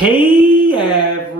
Hey everybody,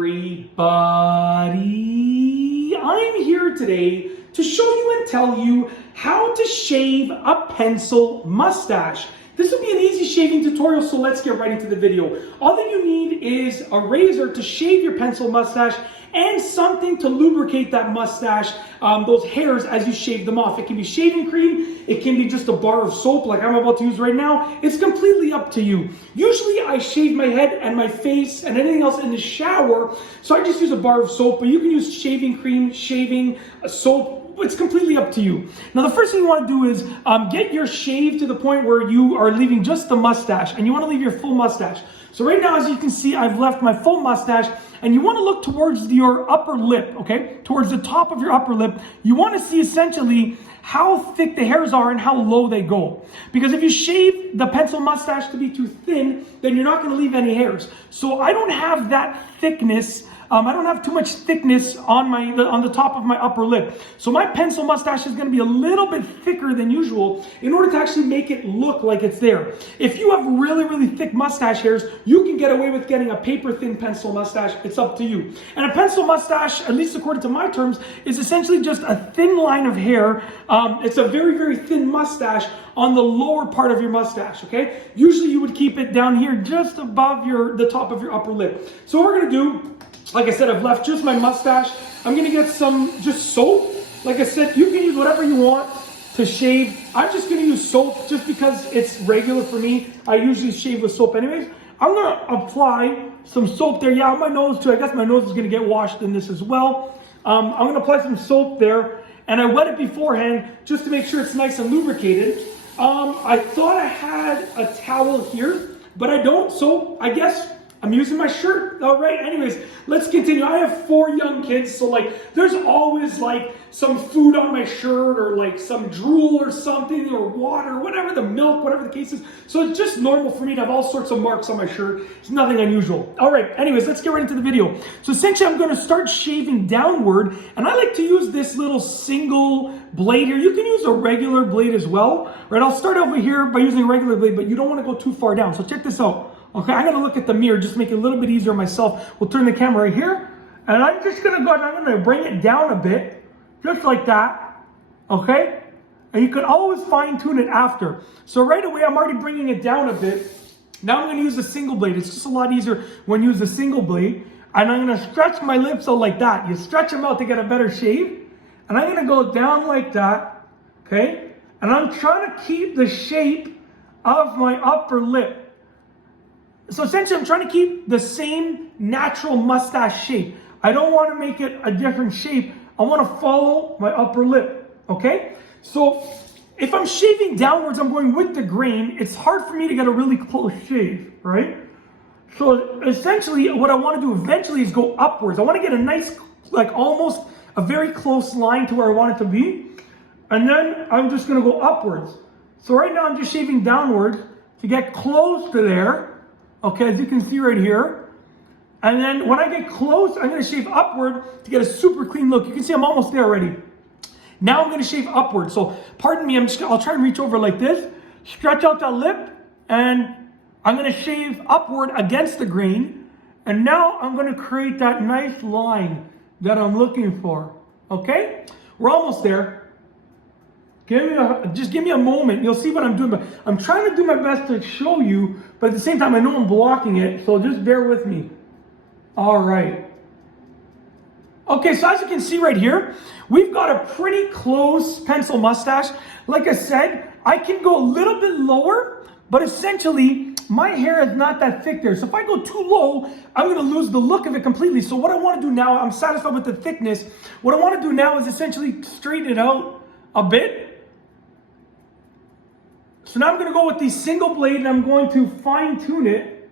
I'm here today to show you and tell you how to shave a pencil mustache. This will be an easy shaving tutorial, so let's get right into the video. All that you need is a razor to shave your pencil mustache and something to lubricate that mustache, those hairs as you shave them off. It can be shaving cream, it can be just a bar of soap like I'm about to use right now. It's completely up to you. Usually I shave my head and my face and anything else in the shower, so I just use a bar of soap, but you can use shaving cream, shaving soap. It's completely up to you. Now, the first thing you want to do is get your shave to the point where you are leaving just the mustache, and you want to leave your full mustache. So right now, as you can see, I've left my full mustache, and you want to look towards your upper lip, okay? Towards the top of your upper lip. You want to see essentially how thick the hairs are and how low they go. Because if you shave the pencil mustache to be too thin, then you're not going to leave any hairs. So I don't have that thickness. I don't have too much thickness on the top of my upper lip. So my pencil mustache is going to be a little bit thicker than usual in order to actually make it look like it's there. If you have really, really thick mustache hairs, you can get away with getting a paper thin pencil mustache. It's up to you. And a pencil mustache, at least according to my terms, is essentially just a thin line of hair. It's a very, very thin mustache on the lower part of your mustache, okay? Usually you would keep it down here just above the top of your upper lip. So what we're going to do, like I said, I've left just my mustache. I'm going to get some just soap. Like I said, you can use whatever you want to shave. I'm just going to use soap just because it's regular for me. I usually shave with soap anyways. I'm going to apply some soap there. Yeah, on my nose too. I guess my nose is going to get washed in this as well. I'm going to apply some soap there. And I wet it beforehand just to make sure it's nice and lubricated. I thought I had a towel here, but I don't. So I guess I'm using my shirt. All right, anyways, let's continue. I have 4 young kids, so like there's always like some food on my shirt or like some drool or something or water, whatever, the milk, whatever the case is. So it's just normal for me to have all sorts of marks on my shirt. It's nothing unusual. All right, anyways, let's get right into the video. So essentially I'm going to start shaving downward, and I like to use this little single blade here. You can use a regular blade as well. Right, I'll start over here by using a regular blade, but you don't want to go too far down. So check this out. Okay, I'm going to look at the mirror, just make it a little bit easier myself. We'll turn the camera right here, and I'm just going to go and I'm going to bring it down a bit, just like that, okay? And you can always fine tune it after. So right away, I'm already bringing it down a bit. Now I'm going to use a single blade. It's just a lot easier when you use a single blade. And I'm going to stretch my lips out like that. You stretch them out to get a better shave. And I'm going to go down like that, okay? And I'm trying to keep the shape of my upper lip. So essentially, I'm trying to keep the same natural mustache shape. I don't want to make it a different shape. I want to follow my upper lip, okay? So if I'm shaving downwards, I'm going with the grain. It's hard for me to get a really close shave, right? So essentially, what I want to do eventually is go upwards. I want to get a nice, like almost a very close line to where I want it to be. And then I'm just going to go upwards. So right now, I'm just shaving downwards to get close to there. Okay, as you can see right here. And then when I get close, I'm going to shave upward to get a super clean look. You can see I'm almost there already. Now I'm going to shave upward. So pardon me, I'll try and reach over like this, stretch out that lip, and I'm going to shave upward against the grain. And now I'm going to create that nice line that I'm looking for. Okay? We're almost there. Just give me a moment. You'll see what I'm doing. But I'm trying to do my best to show you, but at the same time, I know I'm blocking it, so just bear with me. All right. Okay, so as you can see right here, we've got a pretty close pencil mustache. Like I said, I can go a little bit lower, but essentially, my hair is not that thick there. So if I go too low, I'm going to lose the look of it completely. So what I want to do now, I'm satisfied with the thickness. What I want to do now is essentially straighten it out a bit. So now I'm going to go with the single blade, and I'm going to fine tune it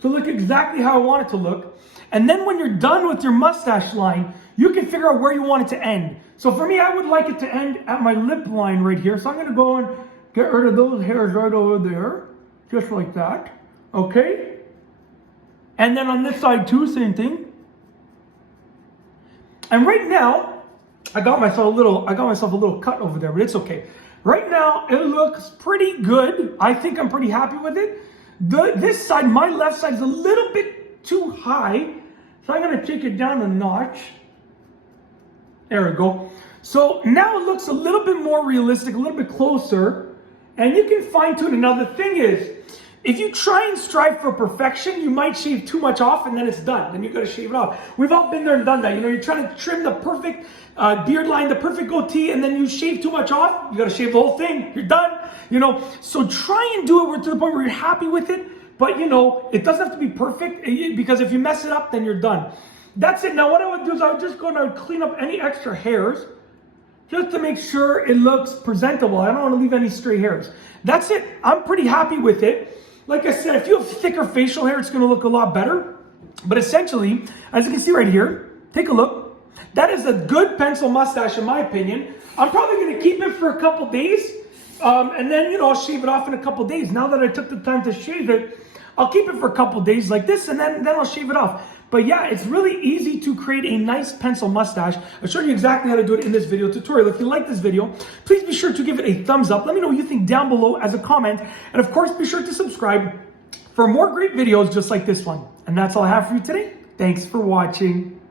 to look exactly how I want it to look. And then when you're done with your mustache line, you can figure out where you want it to end. So for me, I would like it to end at my lip line right here. So I'm going to go and get rid of those hairs right over there, just like that. Okay? And then on this side too, same thing. And right now, I got myself a little cut over there, but it's okay. Right now, it looks pretty good. I think I'm pretty happy with it. This side, my left side, is a little bit too high. So I'm gonna take it down a notch. There we go. So now it looks a little bit more realistic, a little bit closer, and you can fine tune it. Now the thing is, if you try and strive for perfection, you might shave too much off and then it's done. Then you gotta shave it off. We've all been there and done that. You know, you're trying to trim the perfect beard line, the perfect goatee, and then you shave too much off. You gotta shave the whole thing. You're done. You know, so try and do it to the point where you're happy with it. But you know, it doesn't have to be perfect, because if you mess it up, then you're done. That's it. Now what I would do is I would just go and clean up any extra hairs, just to make sure it looks presentable. I don't want to leave any stray hairs. That's it. I'm pretty happy with it. Like I said, if you have thicker facial hair, it's going to look a lot better. But essentially, as you can see right here, take a look. That is a good pencil mustache in my opinion. I'm probably going to keep it for a couple days. And then, you know, I'll shave it off in a couple days. Now that I took the time to shave it, I'll keep it for a couple days like this, and then I'll shave it off. But yeah, it's really easy to create a nice pencil mustache. I showed you exactly how to do it in this video tutorial. If you like this video, please be sure to give it a thumbs up. Let me know what you think down below as a comment. And of course, be sure to subscribe for more great videos just like this one. And that's all I have for you today. Thanks for watching.